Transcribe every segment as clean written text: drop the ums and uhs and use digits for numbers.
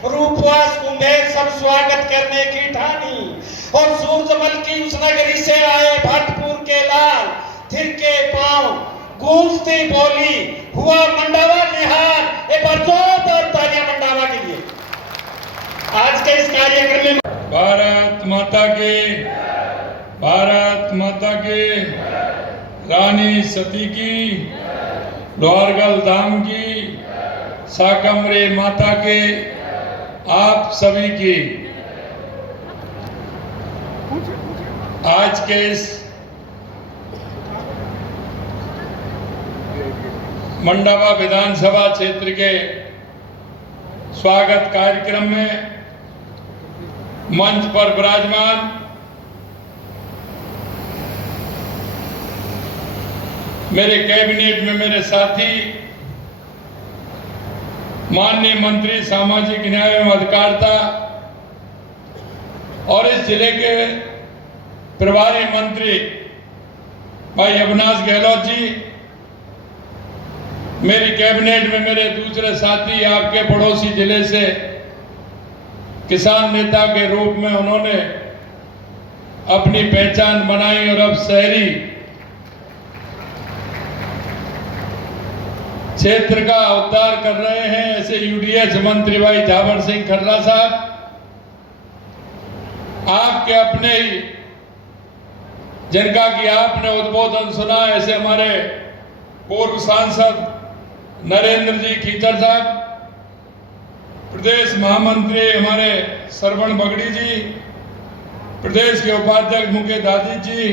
रूपवास कुंभेर सब स्वागत करने की ठानी। और सूरजमल की उस नगरी से आए भटपुर के लाल, थिरके पांव गूंजती बोली, हुआ मंडावा निहार। एक बार जोरदार तालियां मंडावा के लिए। आज के इस कार्यक्रम में भारत माता की, भारत माता की, रानी सती की, लोहारगल धाम की, शाकंभरी माता के, आप सभी की। आज के इस मंडावा विधानसभा क्षेत्र के स्वागत कार्यक्रम में मंच पर विराजमान मेरे कैबिनेट में मेरे साथी माननीय मंत्री सामाजिक न्याय एवं अधिकारिता और इस जिले के प्रभारी मंत्री भाई अविनाश गहलोत जी, मेरी कैबिनेट में मेरे दूसरे साथी, आपके पड़ोसी जिले से किसान नेता के रूप में उन्होंने अपनी पहचान बनाई और अब शहरी क्षेत्र का उद्धार कर रहे हैं, ऐसे यूडीएच मंत्री भाई जावर सिंह खर्रा साहब, आपके अपने ही जिनका कि आपने उद्बोधन सुना, ऐसे हमारे पूर्व सांसद नरेंद्र जी खीचर साहब, प्रदेश महामंत्री हमारे श्रवण बगड़ी जी, प्रदेश के उपाध्यक्ष मुकेश दादी जी,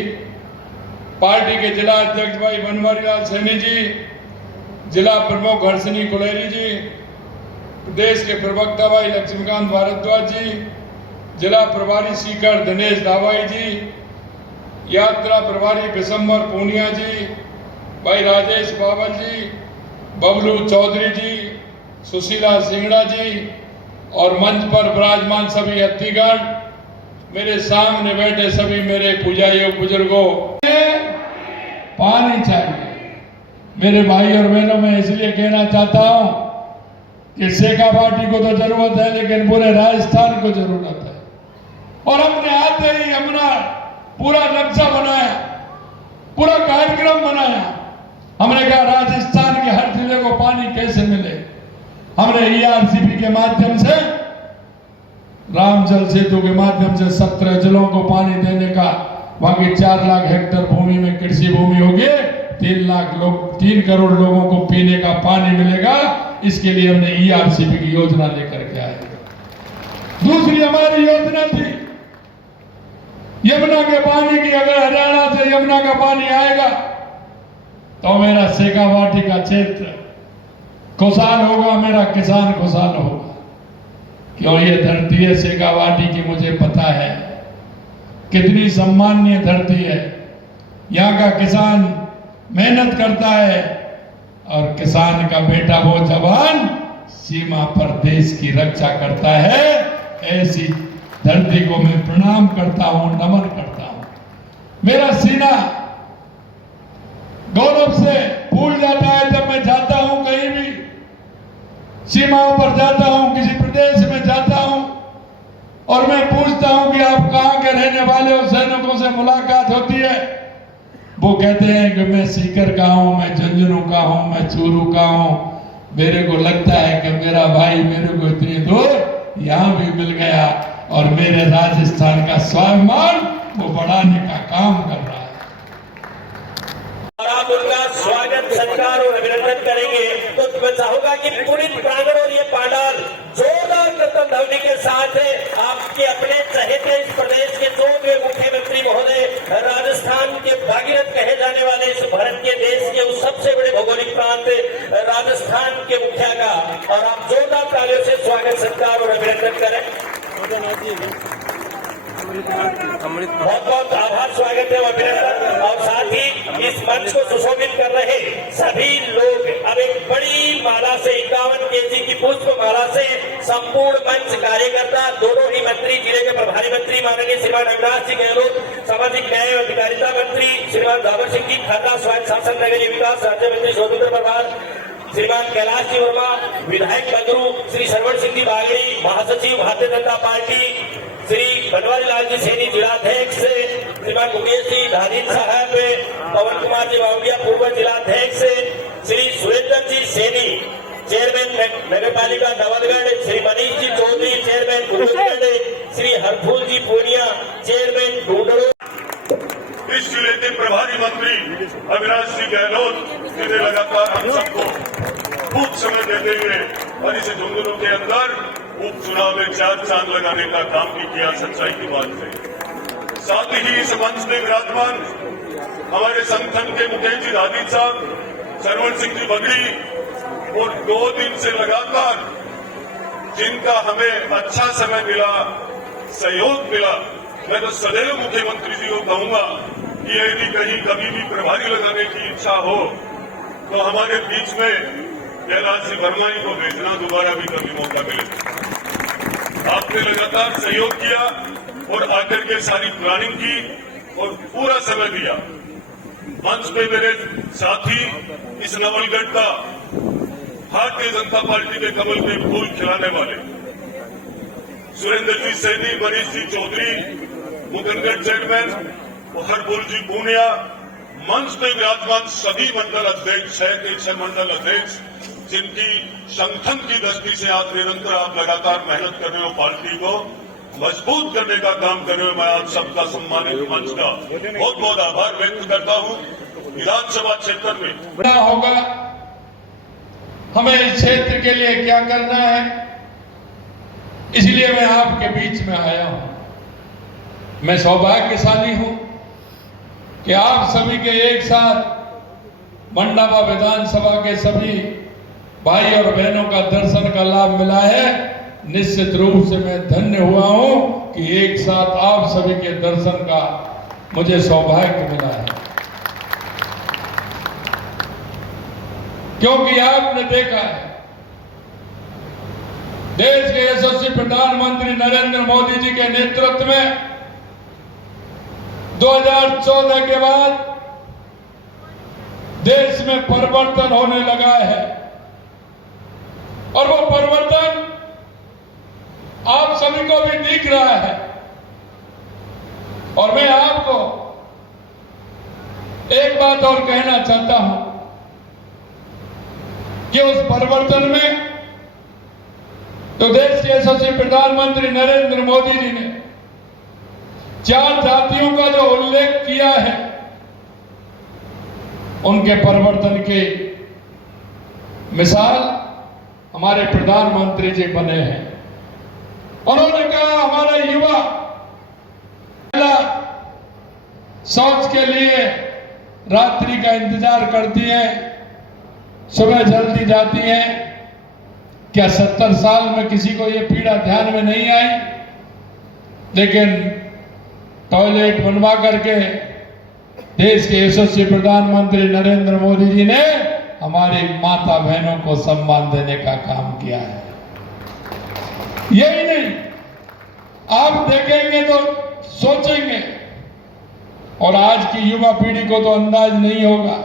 पार्टी के जिला अध्यक्ष भाई बनवारी लाल सैनी जी, जिला प्रमुख हर्षनी कुलेरी जी, प्रदेश के प्रवक्ता भाई लक्ष्मीकांत भारद्वाज जी, जिला प्रभारी सीकर दिनेश दावाई जी, यात्रा प्रभारी बिशंबर पूनिया जी, भाई राजेश बावल जी, बबलू चौधरी जी, सुशीला सिंगड़ा जी और मंच पर विराजमान सभी अतिथिगण, मेरे सामने बैठे सभी मेरे पूजाइयों बुजुर्गों, पानी चाहिए। मेरे भाई और बहनों, मैं इसलिए कहना चाहता हूं कि शेखावाटी को तो जरूरत है, लेकिन पूरे राजस्थान को जरूरत है। और हमने आते ही यमुना पूरा नक्शा बनाया, पूरा कार्यक्रम बनाया। हमने कहा राजस्थान के हर जिले को पानी कैसे मिले। हमने ईआरसीपी के माध्यम से, राम जल सेतु के माध्यम से 17 जिलों को पानी देने का, वहां की 4 लाख हेक्टेयर भूमि में कृषि भूमि होगी, 3 करोड़ लोगों को पीने का पानी मिलेगा। इसके लिए हमने ईआरसीपी की योजना लेकर के आए। दूसरी हमारी योजना थी यमुना के पानी की। अगर हरियाणा से यमुना का पानी आएगा तो मेरा शेखावाटी का क्षेत्र खुशहाल होगा, मेरा किसान खुशहाल होगा। क्यों? ये धरती है शेखावाटी की, मुझे पता है कितनी सम्माननीय धरती है। यहाँ का किसान मेहनत करता है और किसान का बेटा वो जवान सीमा पर देश की रक्षा करता है। ऐसी धरती को मैं प्रणाम करता हूं, नमन करता हूं। मेरा सीना गौरव से फूल जाता है जब मैं जाता हूं, कहीं भी सीमाओं पर जाता हूं, किसी प्रदेश में जाता हूं और मैं पूछता हूं कि आप कहां के रहने वाले हो। सैनिकों से मुलाकात होती है, वो कहते हैं कि मैं सीकर का हूं, मैं झुंझुनू का हूं, मैं चूरू का हूं। मेरे को लगता है कि मेरा भाई मेरे को इतनी दूर यहां भी मिल गया और मेरे राजस्थान का स्वाभिमान वो बढ़ाने का काम कर रहा है। और आप उनका स्वागत, सत्कार और अभिनंदन करेंगे तो मैं चाहूंगा कि पुनित प्रांगण और ये पांडाल जोरदार कर्तव्य ध्वनि के साथ आपके अपने चहेते इस प्रदेश के जो भी मुख्यमंत्री महोदय, राजस्थान के भागीरथ कहे जाने वाले इस भारत के देश के उस सबसे बड़े भौगोलिक प्रांत राजस्थान के मुखिया का, और आप जोरदार तालियों से स्वागत, सत्कार और अभिनंदन करें। बहुत बहुत आभार, स्वागत है, अभिनंदन। और साथ ही इस मंच को सुशोभित कर रहे सभी लोग अब एक बड़ी माला से 51 केजी की पुष्प माला से संपूर्ण मंच कार्यकर्ता, दोनों ही मंत्री, जिले के प्रभारी मंत्री माननीय श्रीमान अविनाश जी गहलोत, सामाजिक न्याय एवं अधिकारिता मंत्री श्रीमान जावर सिंह जी खर्रा, स्वायत्त शासन नगरीय विकास राज्य मंत्री स्वतंत्र प्रभार श्रीमान कैलाश जी वर्मा, विधायक बगरू, श्री सरवण सिंह जी बागड़ी, महासचिव भारतीय जनता पार्टी, श्री बनवारी लाल जी सैनी जिलाध्यक्ष, श्रीमान मुकेश जी धारीन साहब, पवन कुमार जी बावड़िया पूर्व जिलाध्यक्ष, श्री सुरेंद्र जी सैनी चेयरमैन नगर पालिका नवलगढ़, श्री मनीष जी चौधरी चेयरमैन गुरुगढ़, श्री हरफूल जी पूनिया चेयरमैन ढूंढड़ो। इस जिले के प्रभारी मंत्री अविनाश जी गहलोत ने लगातार हम सबको खूब समय देते हुए और इस झुंझुनू के अंदर उपचुनाव में 4 चांद लगाने का काम भी किया, सच्चाई की बात है। साथ ही इस मंच में विराजमान हमारे संगठन के मुकेश जी धारीन साहब, सरवण सिंह जी बगड़ी और 2 दिन से लगातार जिनका हमें अच्छा समय मिला, सहयोग मिला, मैं तो सदैव मुख्यमंत्री जी को कहूंगा कि यदि कहीं कभी भी प्रभारी लगाने की इच्छा हो तो हमारे बीच में कैलाश जी वर्मा जी को भेजना, दोबारा भी कभी मौका मिले। आपने लगातार सहयोग किया और आकर के सारी प्लानिंग की और पूरा समय दिया। मंच पे मेरे साथी इस नवलगढ़ का भारतीय जनता पार्टी के कमल के फूल खिलाने वाले सुरेंद्र जी सैनी, मनीष जी चौधरी, मुकुंदगढ़ चेयरमैन और हरफूल जी पूनिया, मंच में विराजमान सभी मंडल अध्यक्ष, 6 मंडल अध्यक्ष, जिनकी संगठन की दृष्टि से आज निरंतर आप लगातार मेहनत कर रहे हो, पार्टी को मजबूत करने का काम कर रहे हो, मैं आप सबका सम्मानित मंच का बहुत बहुत आभार व्यक्त करता हूं। विधानसभा क्षेत्र में बड़ा होगा, हमें इस क्षेत्र के लिए क्या करना है, इसलिए मैं आपके बीच में आया हूं। मैं सौभाग्यशाली हूं कि आप सभी के एक साथ मंडावा विधानसभा के सभी भाई और बहनों का दर्शन का लाभ मिला है। निश्चित रूप से मैं धन्य हुआ हूं कि एक साथ आप सभी के दर्शन का मुझे सौभाग्य मिला है, क्योंकि आपने देखा है देश के यशस्वी प्रधानमंत्री नरेंद्र मोदी जी के नेतृत्व में 2014 के बाद देश में परिवर्तन होने लगा है और वो परिवर्तन आप सभी को भी दिख रहा है। और मैं आपको एक बात और कहना चाहता हूं कि उस परिवर्तन में तो देश के यशस्वी प्रधानमंत्री नरेंद्र मोदी जी ने 4 जातियों का जो उल्लेख किया है, उनके परिवर्तन की मिसाल हमारे प्रधानमंत्री जी बने हैं। उन्होंने कहा हमारा युवा शौच के लिए रात्रि का इंतजार करती है, सुबह जल्दी जाती है। क्या 70 साल में किसी को ये पीड़ा ध्यान में नहीं आई? लेकिन टॉयलेट बनवा करके देश के यशस्वी प्रधानमंत्री नरेंद्र मोदी जी ने हमारी माता बहनों को सम्मान देने का काम किया है। यही नहीं, आप देखेंगे तो सोचेंगे, और आज की युवा पीढ़ी को तो अंदाज नहीं होगा,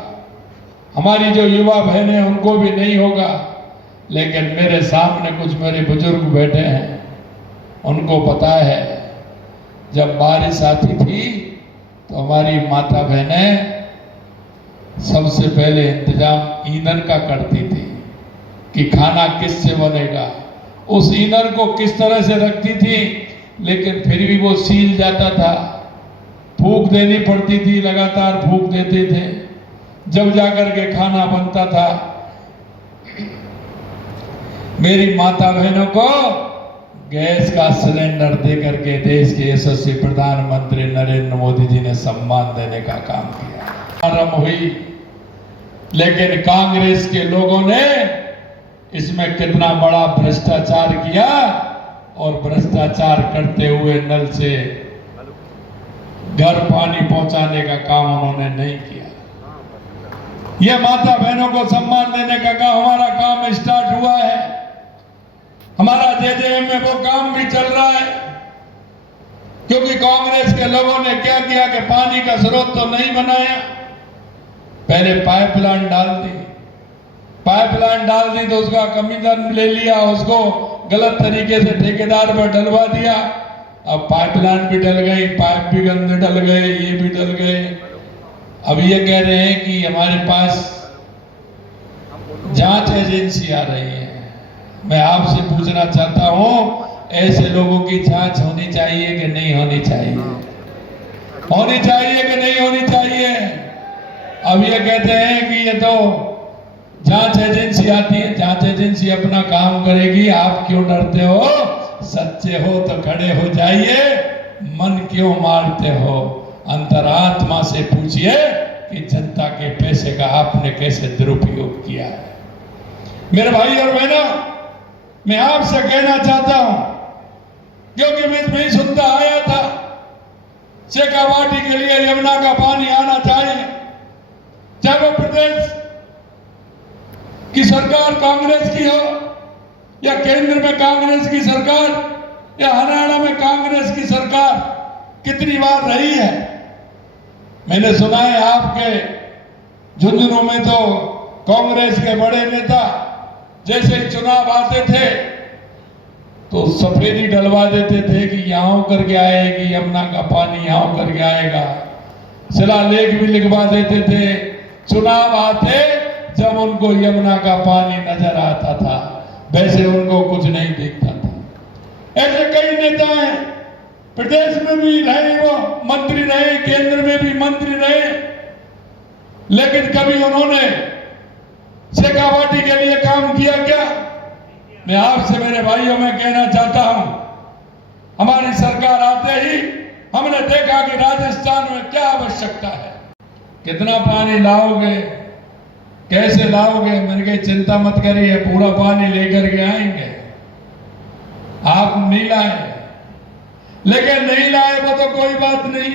हमारी जो युवा बहनें हैं उनको भी नहीं होगा, लेकिन मेरे सामने कुछ मेरे बुजुर्ग बैठे हैं, उनको पता है जब बारिश आती थी तो हमारी माता बहनें सबसे पहले इंतजाम ईंधन का करती थी कि खाना किससे बनेगा, उस ईंधन को किस तरह से रखती थी, लेकिन फिर भी वो सील जाता था, फूंक देनी पड़ती थी, लगातार फूंक देते थे, जब जाकर के खाना बनता था। मेरी माता बहनों को गैस का सिलेंडर देकर के देश के यशस्वी प्रधानमंत्री नरेंद्र मोदी जी ने सम्मान देने का काम किया। आरंभ हुई, लेकिन कांग्रेस के लोगों ने इसमें कितना बड़ा भ्रष्टाचार किया, और भ्रष्टाचार करते हुए नल से घर पानी पहुंचाने का काम उन्होंने नहीं किया। यह माता बहनों को सम्मान देने का काम, हमारा काम स्टार्ट हुआ है, हमारा जेजेएम में वो काम भी चल रहा है। क्योंकि कांग्रेस के लोगों ने क्या किया कि पानी का स्रोत तो नहीं बनाया, पहले पाइपलाइन डाल दी, पाइपलाइन डाल दी तो उसका कमीशन ले लिया, उसको गलत तरीके से ठेकेदार पर डलवा दिया। अब पाइपलाइन भी डल गई, पाइप भी गंदे डल गए, ये भी डल गए। अब ये कह रहे हैं कि हमारे पास जांच एजेंसी आ रही है। मैं आपसे पूछना चाहता हूं, ऐसे लोगों की जांच होनी चाहिए कि नहीं होनी चाहिए? होनी चाहिए कि नहीं होनी चाहिए? अब ये कहते हैं कि ये तो जांच एजेंसी आती है, जांच एजेंसी अपना काम करेगी, आप क्यों डरते हो? सच्चे हो तो खड़े हो जाइए, मन क्यों मारते हो? अंतरात्मा से पूछिए कि जनता के पैसे का आपने कैसे दुरुपयोग किया है। मेरे भाई और बहनों, मैं आपसे कहना चाहता हूं, क्योंकि मैं सुनता आया था शेखावाटी के लिए यमुना का पानी आना चाहिए, चाहे वो प्रदेश की सरकार कांग्रेस की हो या केंद्र में कांग्रेस की सरकार या हरियाणा में कांग्रेस की सरकार कितनी बार रही है। मैंने सुना है आपके झुंझुनू में तो कांग्रेस के बड़े नेता जैसे चुनाव आते थे तो सफेदी डलवा देते थे कि यहां करके आएगी यमुना का पानी, यहां करके आएगा। शिलालेख भी लिखवा देते थे। चुनाव आते जब उनको यमुना का पानी नजर आता था, वैसे उनको कुछ नहीं दिखता था। ऐसे कई नेता हैं, प्रदेश में भी रहे, वो मंत्री रहे, केंद्र में भी मंत्री रहे, लेकिन कभी उन्होंने शेखावाटी के लिए काम किया क्या? मैं आपसे मेरे भाइयों में कहना चाहता हूं, हमारी सरकार आते ही हमने देखा कि राजस्थान में क्या आवश्यकता है। कितना पानी लाओगे, कैसे लाओगे? मैंने कहा चिंता मत करिए, पूरा पानी लेकर के आएंगे। आप नहीं लाए, लेकिन नहीं लाए वो तो कोई बात नहीं,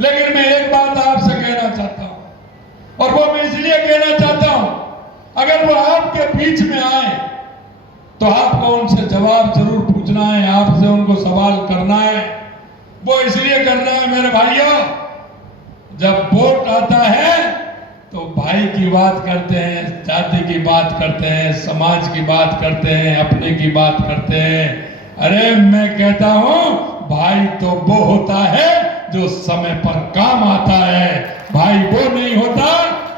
लेकिन मैं एक बात आपसे कहना चाहता हूं, और वो मैं इसलिए कहना चाहता हूं, अगर वो आपके बीच में आए तो आपको उनसे जवाब जरूर पूछना है, आपसे उनको सवाल करना है। वो इसलिए करना है मेरे भाइयों, जब वोट आता है तो भाई की बात करते हैं, जाति की बात करते हैं, समाज की बात करते हैं, अपने की बात करते हैं। अरे मैं कहता हूं, भाई तो वो होता है जो समय पर काम आता है, भाई वो नहीं होता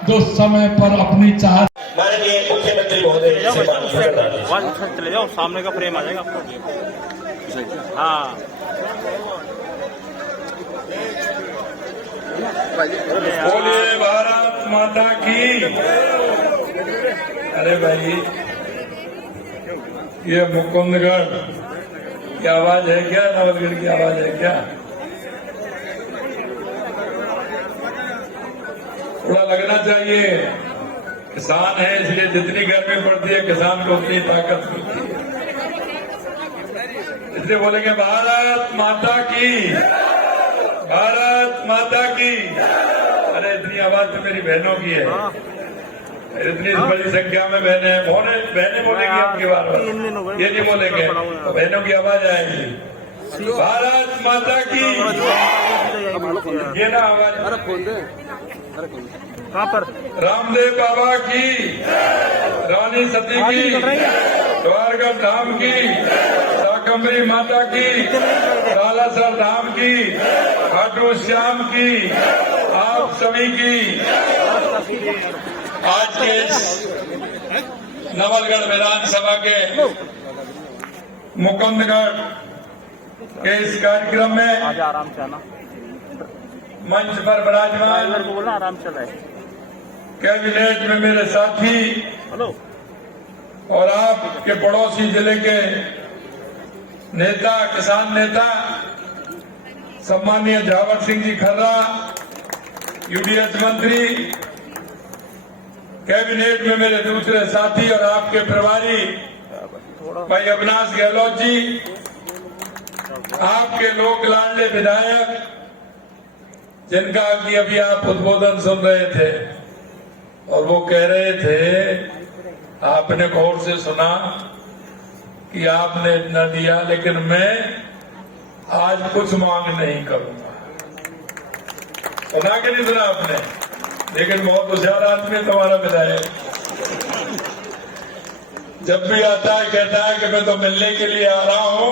जो समय पर अपनी चाहत। माननीय मुख्यमंत्री महोदय से बात करना है। वहाँ चले जाओ, सामने का फ्रेम आ जाएगा आपको। हाँ, बोलिए भारत माता की। अरे भाई, ये मुकुंदगढ़ की आवाज है क्या? नवलगढ़ की आवाज है क्या? थोड़ा लगना चाहिए। किसान है इसलिए जितनी गर्मी पड़ती है किसान को उतनी ताकत मिलती है। इसलिए बोलेंगे भारत माता की, भारत माता की। अरे इतनी आवाज तो मेरी बहनों की है, इतनी बड़ी संख्या में बहनें हैं। बहनें बोलेंगी आपकी बार, ये नहीं बोलेंगे तो बहनों की आवाज आएगी। भारत माता की, ये ना आवाज। कहाँ पर? रामदेव बाबा की, रानी सती की, द्वारका धाम की, शाकंभरी माता की, सालासर धाम की, खाटू श्याम की, आप सभी की। आज के इस नवलगढ़ विधानसभा के मुकुंदगढ़ के इस कार्यक्रम में आजा, आराम से आना। मंच पर विराजमान को बोलना आराम से लाए। कैबिनेट में मेरे साथी हेलो, और आपके पड़ोसी जिले के नेता, किसान नेता सम्मानीय झावर सिंह जी खर्रा, यूडीएच मंत्री, कैबिनेट में मेरे दूसरे साथी और आपके प्रभारी भाई अविनाश गहलोत जी, आपके लोक लाडले विधायक जिनका कि अभी आप उद्बोधन सुन रहे थे, और वो कह रहे थे, आपने गौर से सुना कि आपने इतना दिया, लेकिन मैं आज कुछ मांग नहीं करूंगा। सुना कि नहीं सुना आपने? लेकिन बहुत होशियार आदमी है तुम्हारा विधायक। जब भी आता है कहता है कि मैं तो मिलने के लिए आ रहा हूं,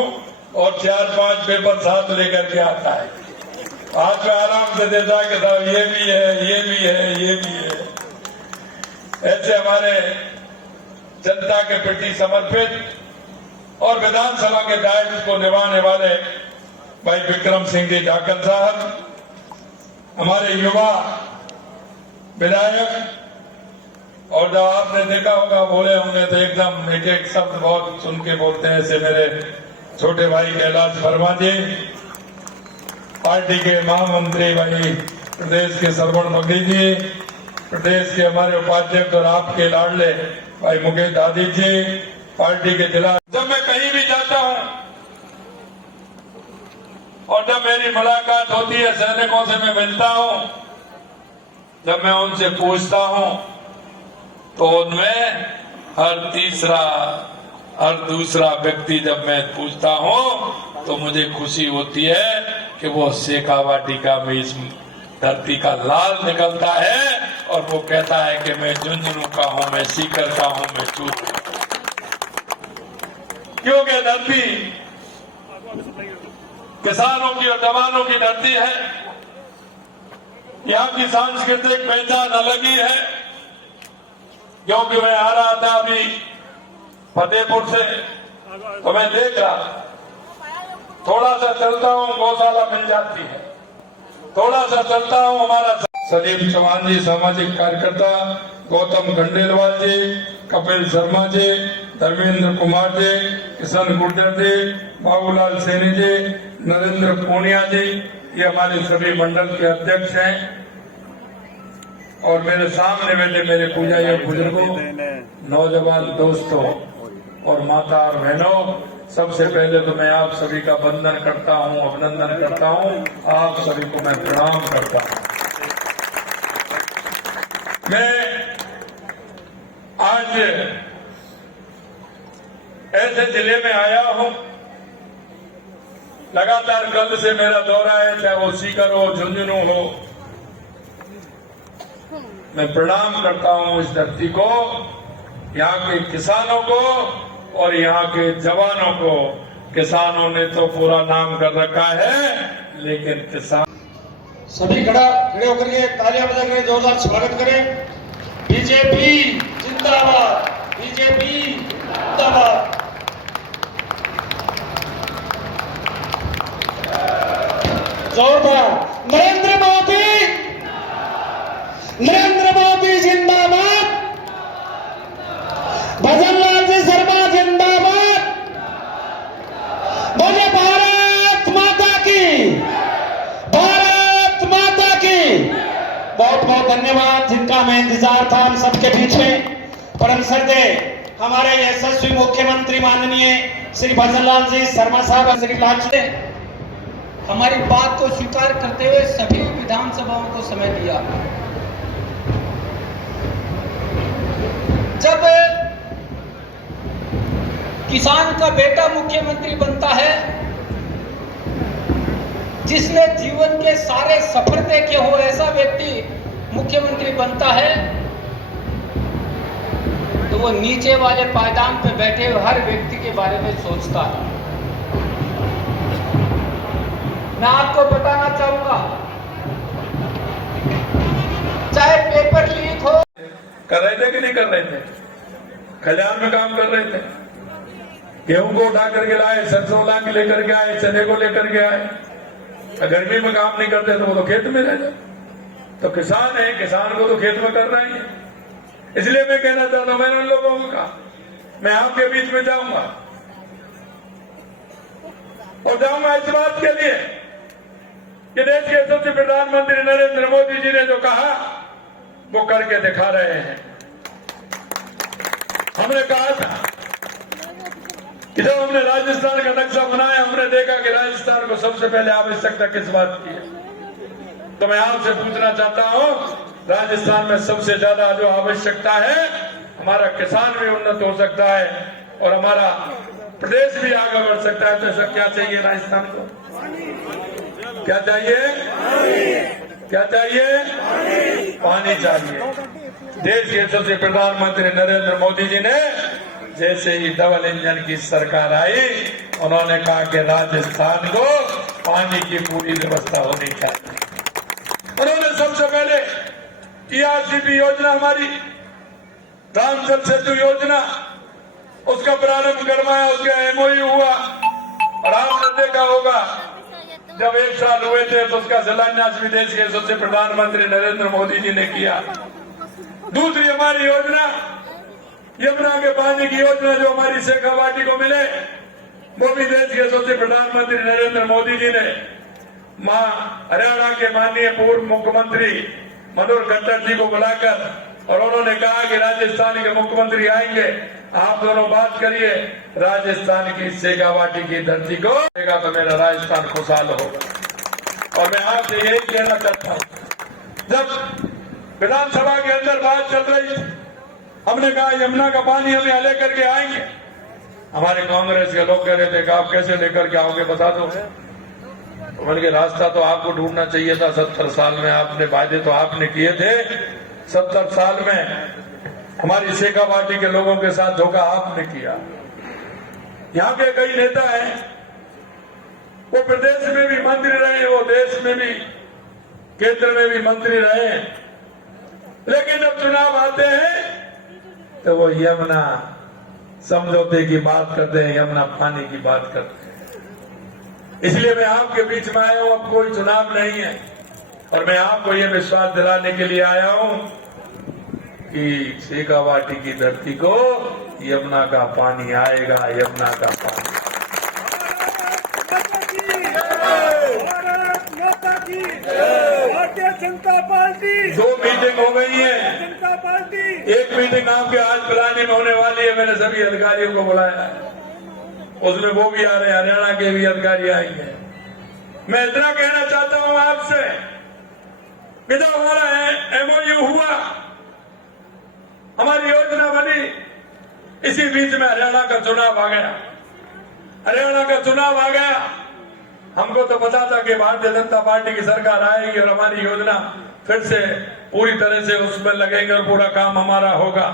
और 4-5 पेपर साथ लेकर के आता है। हाथ में आराम से देता है कि साहब ये भी है, ये भी है, ये भी है। ऐसे हमारे जनता के प्रति समर्पित और विधानसभा के दायित्व को निभाने वाले भाई विक्रम सिंह जी जाखल साहब, हमारे युवा विधायक, और जब आपने देखा होगा बोले होंगे तो एकदम एक एक शब्द बहुत सुन के बोलते हैं, ऐसे मेरे छोटे भाई कैलाश वर्मा जी, पार्टी के महामंत्री भाई प्रदेश के श्रवण बगड़ी जी, प्रदेश के हमारे उपाध्यक्ष और आपके लाडले भाई मुकेश आदित्य जी, पार्टी के जिला। जब मैं कहीं भी जाता हूं और जब मेरी मुलाकात होती है सैनिकों से, मैं मिलता हूं, जब मैं उनसे पूछता हूं तो उनमें हर दूसरा व्यक्ति जब मैं पूछता हूं तो मुझे खुशी होती है कि वो शेखावाटी का में इस धरती का लाल निकलता है और वो कहता है कि मैं झुंझुनू का हूं, मैं सीकर का हूं, मैं चूर। क्योंकि धरती किसानों की और जवानों की धरती है। यहाँ की सांस्कृतिक पहचान अलग ही है। क्योंकि मैं आ रहा था अभी फतेहपुर से, तो मैं देख रहा, थोड़ा सा चलता हूँ गौशाला मिल जाती है, थोड़ा सा चलता हूँ हमारा सलीम चौहान जी सामाजिक कार्यकर्ता, गौतम खंडेलवाल जी, कपिल शर्मा जी, धर्मेंद्र कुमार जी, किशन गुर्जर जी, बाबूलाल सैनी जी, नरेंद्र पूनिया जी, ये हमारे सभी मंडल के अध्यक्ष हैं। और मेरे सामने बैठे मेरे पूजारी बुजुर्गों, नौजवान दोस्तों और माता और बहनों, सबसे पहले तो मैं आप सभी का वंदन करता हूं, अभिनंदन करता हूं, आप सभी को मैं प्रणाम करता हूं। मैं आज ऐसे जिले में आया हूं, लगातार कल से मेरा दौरा है, चाहे वो सीकर हो, झुंझुनू हो। मैं प्रणाम करता हूं इस धरती को, यहाँ के किसानों को और यहाँ के जवानों को। किसानों ने तो पूरा नाम कर रखा है, लेकिन किसान सभी खड़े होकर के तालियां बजाकर जोरदार स्वागत करें। बीजेपी जिंदाबाद, बीजेपी जिंदाबाद। जोरदार नरेंद्र मोदी, नरेंद्र मोदी जिंदाबाद, भजनलाल जी शर्मा जिंदाबाद, बोले भारत माता की, भारत माता की। बहुत बहुत धन्यवाद, जिनका मैं इंतजार था हम सबके बीच में। परम श्रद्धेय हमारे यशस्वी मुख्यमंत्री माननीय श्री भजनलाल जी शर्मा साहब, श्री लालजी हमारी बात को स्वीकार करते हुए सभी विधानसभाओं को समय दिया। जब किसान का बेटा मुख्यमंत्री बनता है, जिसने जीवन के सारे सफर देखे हो ऐसा व्यक्ति मुख्यमंत्री बनता है, तो वो नीचे वाले पायदान पे बैठे हुए हर व्यक्ति के बारे में सोचता है। मैं आपको बताना चाहूंगा, चाहे पेपर लीक हो। कर रहे थे कि नहीं कर रहे थे? खलिहान में काम कर रहे थे, गेहूं को उठा करके लाए, सरसों ला के लेकर के आए, चने को लेकर के आए। गर्मी में काम नहीं करते तो वो तो खेत में रह जाए। तो किसान है, किसान को तो खेत में करना ही है। इसलिए मैं कहना चाहता हूं, मैंने उन लोगों को कहा मैं आपके बीच में जाऊंगा, और जाऊंगा इस बात के लिए कि देश के यशस्वी प्रधानमंत्री नरेंद्र मोदी जी ने जो कहा वो करके दिखा रहे हैं। हमने कहा था कि जब हमने राजस्थान का नक्शा बनाया, हमने देखा कि राजस्थान को सबसे पहले आवश्यकता किस बात की है। तो मैं आपसे पूछना चाहता हूं, राजस्थान में सबसे ज्यादा जो आवश्यकता है, हमारा किसान भी उन्नत हो सकता है और हमारा प्रदेश भी आगे बढ़ सकता है। तो ऐसा क्या चाहिए राजस्थान को? क्या चाहिए? क्या चाहिए? पानी चाहिए। देश के यशस्वी प्रधानमंत्री नरेंद्र मोदी जी ने जैसे ही डबल इंजन की सरकार आई, उन्होंने कहा कि राजस्थान को पानी की पूरी व्यवस्था होनी चाहिए। उन्होंने सबसे पहले टीआरसीपी योजना, हमारी रामजल सेतु योजना, उसका प्रारंभ करवाया, उसका एमओयू हुआ। और आपने देखा होगा जब 1 साल हुए थे तो उसका शिलान्यास भी देश के यशस्वी प्रधानमंत्री नरेंद्र मोदी जी ने किया। दूसरी हमारी योजना यमुना के पानी की योजना जो हमारी शेखावाटी को मिले, वो भी देश के यशस्वी प्रधानमंत्री नरेंद्र मोदी जी ने मां हरियाणा के माननीय पूर्व मुख्यमंत्री मनोहर खट्टर जी को बुलाकर, और उन्होंने कहा कि राजस्थान के मुख्यमंत्री आएंगे, आप दोनों बात करिए, राजस्थान की शेखावाटी की धरती को देगा तो मेरा राजस्थान खुशहाल होगा। और मैं आपसे यही कहना चाहता हूं, जब विधानसभा के अंदर बात चल रही थी, हमने कहा यमुना का पानी हम यहाँ लेकर के आएंगे। हमारे कांग्रेस के लोग कह रहे थे कि आप कैसे लेकर के आओगे, बता दो। मैंने कहा रास्ता तो आपको ढूंढना चाहिए था। 70 साल में आपने वायदे तो आपने किए थे, 70 साल में हमारी शेखावाटी के लोगों के साथ धोखा आपने किया। यहाँ के कई नेता हैं, वो प्रदेश में भी मंत्री रहे, वो देश में भी, केंद्र में भी मंत्री रहे, लेकिन जब चुनाव आते हैं तो वो यमुना समझौते की बात करते हैं, यमुना पानी की बात करते हैं। इसलिए मैं आपके बीच में आया हूं। अब कोई चुनाव नहीं है, और मैं आपको ये विश्वास दिलाने के लिए आया हूं कि शेखावाटी की धरती को यमुना का पानी आएगा, यमुना का पानी। भारतीय जनता पार्टी 2 मीटिंग हो गई है, जनता पार्टी 1 मीटिंग आपके आज पिलानी में होने वाली है। मैंने सभी अधिकारियों को बुलाया है, उसमें वो भी आ रहे हैं, हरियाणा के भी अधिकारी आएंगे। मैं इतना कहना चाहता हूं आपसे कि जब हमारा एमओयू हुआ, हमारी योजना बनी, इसी बीच में हरियाणा का चुनाव आ गया। हरियाणा का चुनाव आ गया, हमको तो पता था कि भारतीय जनता पार्टी की सरकार आएगी और हमारी योजना फिर से पूरी तरह से उसमें लगेंगे और पूरा काम हमारा होगा।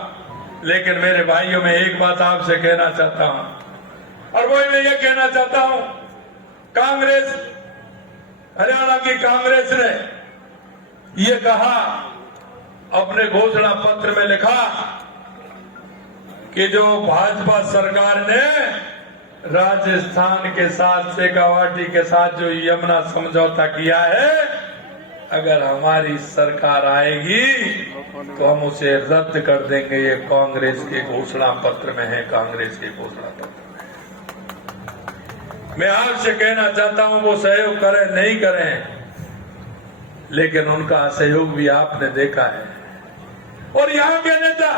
लेकिन मेरे भाइयों, मैं एक बात आपसे कहना चाहता हूं, और वही मैं ये कहना चाहता हूं, कांग्रेस, हरियाणा की कांग्रेस ने ये कहा, अपने घोषणा पत्र में लिखा कि जो भाजपा सरकार ने राजस्थान के साथ, शेखावाटी के साथ जो यमुना समझौता किया है, अगर हमारी सरकार आएगी तो हम उसे रद्द कर देंगे। ये कांग्रेस के घोषणा पत्र में है, कांग्रेस के घोषणा पत्र में। मैं आपसे कहना चाहता हूं, वो सहयोग करें नहीं करें, लेकिन उनका सहयोग भी आपने देखा है। और यहाँ के नेता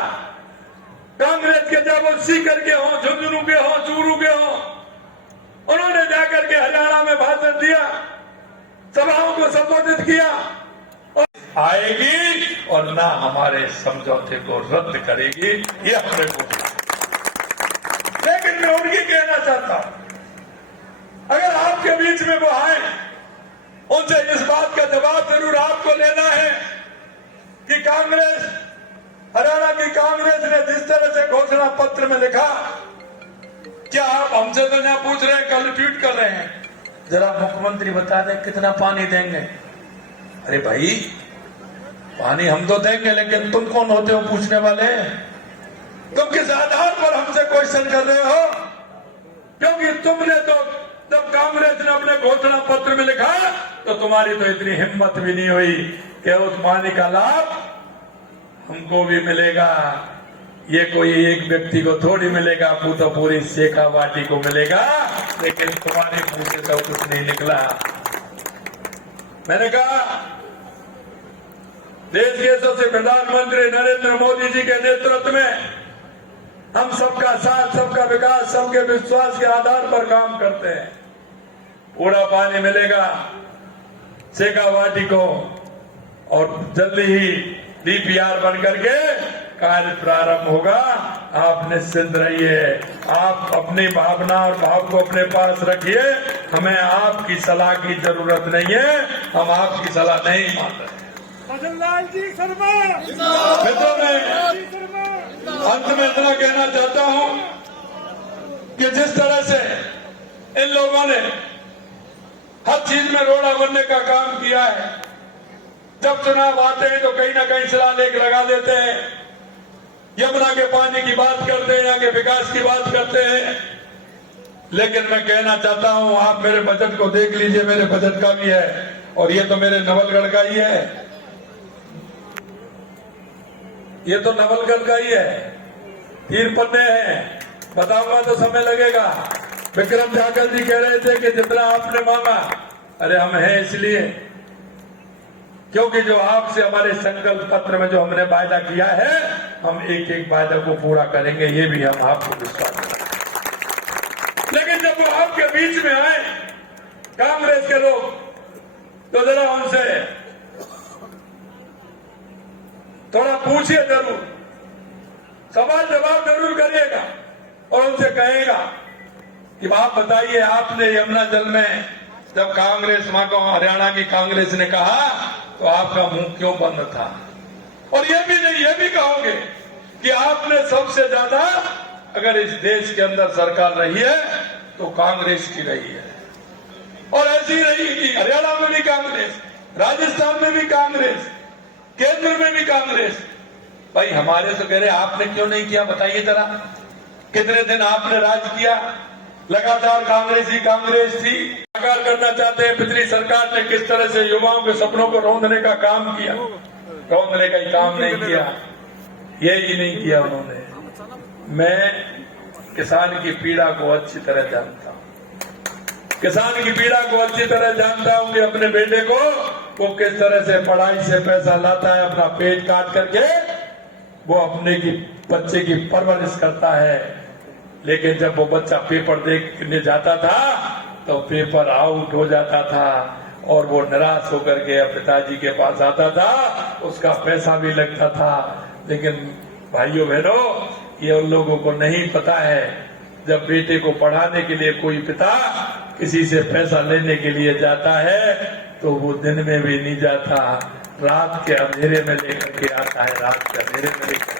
कांग्रेस के, जब वो सीकर के हों, झुंझुनू के हों, चूरू के हों, उन्होंने जाकर के हरियाणा में भाषण दिया, सभाओं को संबोधित किया, और आएगी और ना हमारे समझौते को रद्द करेगी, ये हमने बोला। लेकिन मैं उनकी कहना चाहता हूं, अगर आपके बीच में वो आए, उनसे इस बात का जवाब जरूर आपको लेना है कि कांग्रेस, हरियाणा की कांग्रेस ने जिस तरह से घोषणा पत्र में लिखा, क्या आप हमसे तो यहाँ पूछ रहे हैं, कल ट्वीट कर रहे हैं, जरा मुख्यमंत्री बता दें कितना पानी देंगे। अरे भाई, पानी हम तो देंगे, लेकिन तुम कौन होते हो पूछने वाले? तुम किस आधार पर हमसे क्वेश्चन कर रहे हो? क्योंकि तुमने तो, जब कांग्रेस ने अपने घोषणा पत्र में लिखा, तो तुम्हारी तो इतनी हिम्मत भी नहीं हुई कि उस पानी का लाभ हमको भी मिलेगा। ये कोई एक व्यक्ति को थोड़ी मिलेगा, तो पूरी शेखावाटी को मिलेगा। लेकिन तुम्हारे मुंह से तो कुछ नहीं निकला। मैंने कहा, देश के यशस्वी प्रधानमंत्री नरेंद्र मोदी जी के नेतृत्व में हम सबका साथ, सबका विकास, सबके विश्वास के आधार पर काम करते हैं। पूरा पानी मिलेगा शेखावाटी को, और जल्दी ही डीपीआर बन करके कार्य प्रारंभ होगा। आप निश्चिंत रहिए, आप अपनी भावना और भाव को अपने पास रखिए। हमें आपकी सलाह की जरूरत नहीं है, हम आपकी सलाह नहीं मान रहे। भजनलाल जी शर्मा, मित्रों, मैं अंत में इतना कहना चाहता हूं कि जिस तरह से इन लोगों ने हर चीज में रोड़ा बनने का काम किया है, जब चुनाव आते हैं तो कहीं ना कहीं शिलालेख लगा देते हैं, यमुना के पानी की बात करते हैं, यहाँ के विकास की बात करते हैं। लेकिन मैं कहना चाहता हूं, आप मेरे बजट को देख लीजिए, मेरे बजट का भी है और ये तो मेरे नवलगढ़ का ही है, ये तो नवलगढ़ का ही है, 3 पन्ने हैं, बताऊंगा तो समय लगेगा। विक्रम ठाकुर जी कह रहे थे कि जितना आपने मांगा, अरे हम हैं इसलिए क्योंकि जो आपसे हमारे संकल्प पत्र में जो हमने वायदा किया है, हम एक एक वायदा को पूरा करेंगे, ये भी हम आपको विश्वास करें। लेकिन जब वो आपके बीच में आए कांग्रेस के लोग, तो जरा उनसे थोड़ा पूछिए जरूर, सवाल जवाब जरूर करिएगा और उनसे कहेगा कि आप बताइए, आपने यमुना जल में जब कांग्रेस वहां को हरियाणा की कांग्रेस ने कहा तो आपका मुंह क्यों बंद था? और ये भी नहीं, ये भी कहोगे कि आपने सबसे ज्यादा अगर इस देश के अंदर सरकार रही है तो कांग्रेस की रही है, और ऐसी रही कि हरियाणा में भी कांग्रेस, राजस्थान में भी कांग्रेस, केंद्र में भी कांग्रेस। भाई हमारे तो कह रहे आपने क्यों नहीं किया, बताइए जरा, कितने दिन आपने राज किया? लगातार कांग्रेस ही कांग्रेस थी। साकार करना चाहते हैं, पिछली सरकार ने किस तरह से युवाओं के सपनों को रौंदने का काम किया, रौंदने का ही काम नहीं किया, यही नहीं किया उन्होंने। मैं किसान की पीड़ा को अच्छी तरह जानता हूं, किसान की पीड़ा को अच्छी तरह जानता हूं कि अपने बेटे को वो किस तरह से पढ़ाई से पैसा लाता है, अपना पेट काट करके वो अपने की बच्चे की परवरिश करता है। लेकिन जब वो बच्चा पेपर देखने जाता था तो पेपर आउट हो जाता था और वो निराश होकर के पिताजी के पास आता था, उसका पैसा भी लगता था। लेकिन भाइयों बहनों, ये उन लोगों को नहीं पता है, जब बेटे को पढ़ाने के लिए कोई पिता किसी से पैसा लेने के लिए जाता है तो वो दिन में भी नहीं जाता, रात के अंधेरे में लेकर के आता है, रात के अंधेरे में लेकर,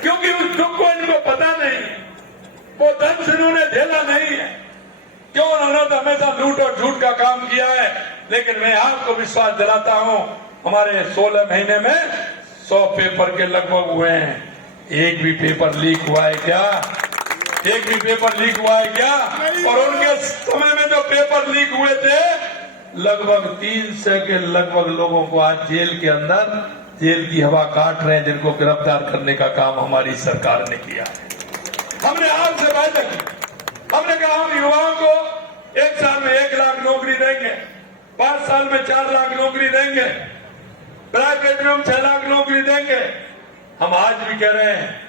क्योंकि उस दुख को इनको पता नहीं, वो धन से इन्होंने झेला नहीं है। क्यों? उन्होंने तो हमेशा लूट और झूठ का काम किया है। लेकिन मैं आपको विश्वास दिलाता हूं, हमारे 16 महीने में 100 पेपर के लगभग हुए हैं। एक भी पेपर लीक हुआ है क्या? एक भी पेपर लीक हुआ है क्या? और उनके समय में जो पेपर लीक हुए थे, लगभग 300 के लगभग लोगों को आज जेल के अंदर जेल की हवा काट रहे हैं, जिनको गिरफ्तार करने का काम हमारी सरकार ने किया है। हमने आपसे वायदा किया, हमने कहा हम युवाओं को 1 साल में 1 लाख नौकरी देंगे, 5 साल में 4 लाख नौकरी देंगे, प्राइवेट में हम 6 लाख नौकरी देंगे। हम आज भी कह रहे हैं,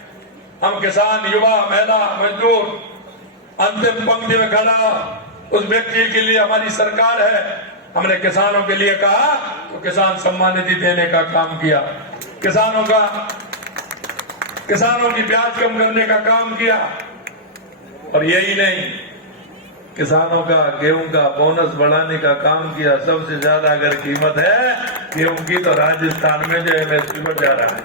हम किसान, युवा, महिला, मजदूर, अंतिम पंक्ति में खड़ा उस व्यक्ति के लिए हमारी सरकार है। हमने किसानों के लिए कहा तो किसान सम्मान निधि देने का काम किया, किसानों की ब्याज कम करने का काम किया, और यही नहीं, किसानों का गेहूं का बोनस बढ़ाने का काम किया। सबसे ज्यादा अगर कीमत है गेहूं की तो राजस्थान में जो एमएसपी पर जा रहा है।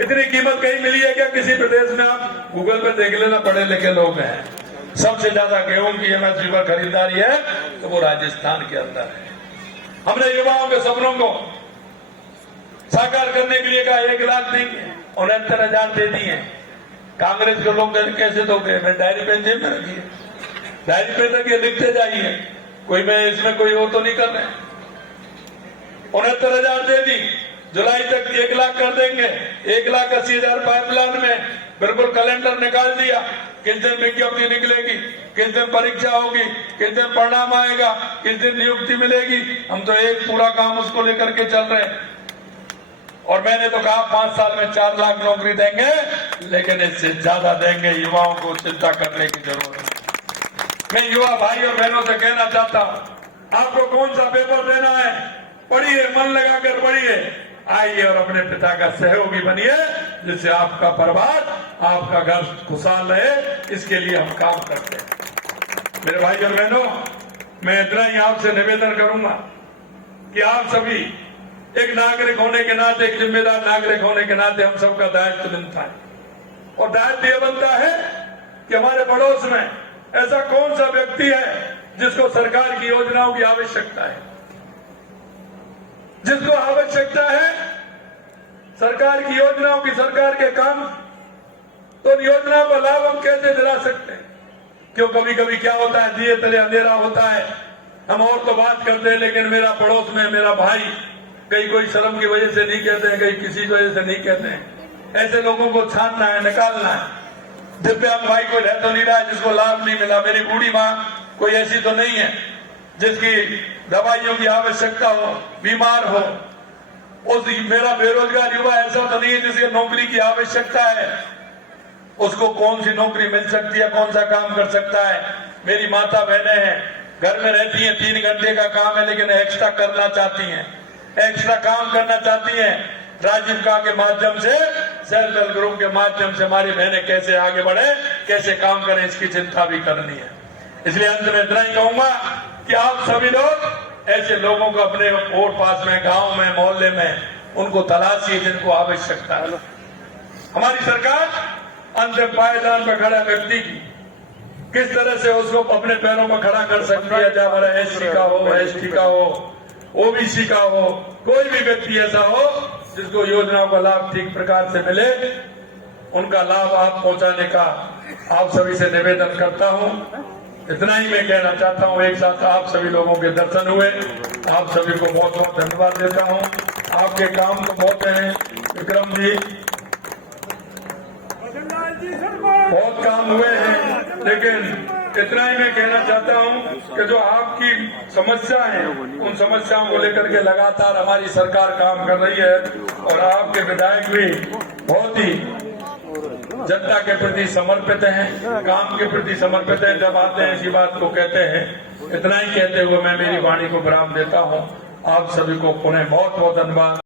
इतनी कीमत कहीं मिली है क्या किसी प्रदेश में? आप गूगल पे देख लेना, पढ़े लिखे लोग हैं। सबसे ज्यादा गेहूं की एमएसपी पर खरीदारी है तो वो राजस्थान के अंदर है। हमने युवाओं के सपनों को साकार करने के लिए कहा 1 लाख देंगे, 69,000 दे दिए। कांग्रेस के लोग कैसे दोगे? मैं डायरी पेन जेब में रखिए, डायरी पेन रखिए, लिखते जाइए, कोई मैं इसमें कोई वो तो नहीं कर रहे। 69,000 दे दी, जुलाई तक 1 लाख कर देंगे, 1,80,000 पाइपलाइन में, बिल्कुल कैलेंडर निकाल दिया, किस दिन विज्ञप्ति निकलेगी, किस दिन परीक्षा होगी, किस दिन परिणाम आएगा, किस दिन नियुक्ति मिलेगी। हम तो एक पूरा काम उसको लेकर के चल रहे हैं। और मैंने तो कहा 5 साल में 4 लाख नौकरी देंगे, लेकिन इससे ज्यादा देंगे। युवाओं को चिंता करने की जरूरत है। मैं युवा भाई और बहनों से कहना चाहता हूं, आपको कौन सा पेपर देना है, पढ़िए, मन लगाकर पढ़िए, आइए और अपने पिता का सहयोगी बनिए, जिससे आपका परिवार, आपका घर खुशहाल रहे। इसके लिए हम काम करते हैं। मेरे भाई और बहनों, मैं इतना ही आपसे निवेदन करूंगा कि आप सभी एक नागरिक होने के नाते, एक जिम्मेदार नागरिक होने के नाते हम सबका दायित्व बनता है। और दायित्व यह बनता है कि हमारे पड़ोस में ऐसा कौन सा व्यक्ति है जिसको सरकार की योजनाओं की आवश्यकता है, जिसको आवश्यकता है सरकार की योजनाओं की, सरकार के काम, तो उन योजनाओं का लाभ हम कैसे दिला सकते हैं? क्यों कभी कभी क्या होता है, दिए तले अंधेरा होता है। हम और तो बात करते हैं, लेकिन मेरा पड़ोस में मेरा भाई, कहीं कोई शर्म की वजह से नहीं कहते हैं, कहीं किसी की वजह से नहीं कहते हैं। ऐसे लोगों को छानना है, निकालना है। दिव्यांग भाई कोई रह तो नहीं रहा है जिसको लाभ नहीं मिला। मेरी बूढ़ी माँ कोई ऐसी तो नहीं है जिसकी दवाइयों की आवश्यकता हो, बीमार हो। उस मेरा बेरोजगार युवा ऐसा तो नहीं है जिसके नौकरी की आवश्यकता है, उसको कौन सी नौकरी मिल सकती है, कौन सा काम कर सकता है। मेरी माता बहनें हैं, घर में रहती हैं, 3 घंटे का काम है लेकिन एक्स्ट्रा करना चाहती हैं, एक्स्ट्रा काम करना चाहती हैं। राजीव का के माध्यम से, सेल्फ हेल्प ग्रुप के माध्यम से हमारी बहनें कैसे आगे बढ़े, कैसे काम करें, इसकी चिंता भी करनी है। इसलिए अंत में इतना ही कहूंगा कि आप सभी लोग ऐसे लोगों को अपने और पास में, गांव में, मोहल्ले में, उनको तलाशिए जिनको आवश्यकता है। हमारी सरकार अंतिम पायदान पर खड़ा व्यक्ति की किस तरह से उसको अपने पैरों पर खड़ा कर सकती है, चाहे हमारा एससी का हो, एसटी का हो, ओबीसी का हो, कोई भी व्यक्ति ऐसा हो जिसको योजनाओं का लाभ ठीक प्रकार से मिले, उनका लाभ आप पहुंचाने का आप सभी से निवेदन करता हूं। इतना ही मैं कहना चाहता हूं। एक साथ आप सभी लोगों के दर्शन हुए, आप सभी को बहुत बहुत धन्यवाद देता हूं। आपके काम तो बहुत हैं विक्रम जी, बहुत काम हुए हैं, लेकिन इतना ही मैं कहना चाहता हूं कि जो आपकी समस्या है, उन समस्याओं को लेकर के लगातार हमारी सरकार काम कर रही है और आपके विधायक भी बहुत ही जनता के प्रति समर्पित हैं, काम के प्रति समर्पित हैं। जब आते हैं इसी बात को कहते हैं। इतना ही कहते हुए मैं मेरी वाणी को विराम देता हूं। आप सभी को पुनः बहुत बहुत धन्यवाद।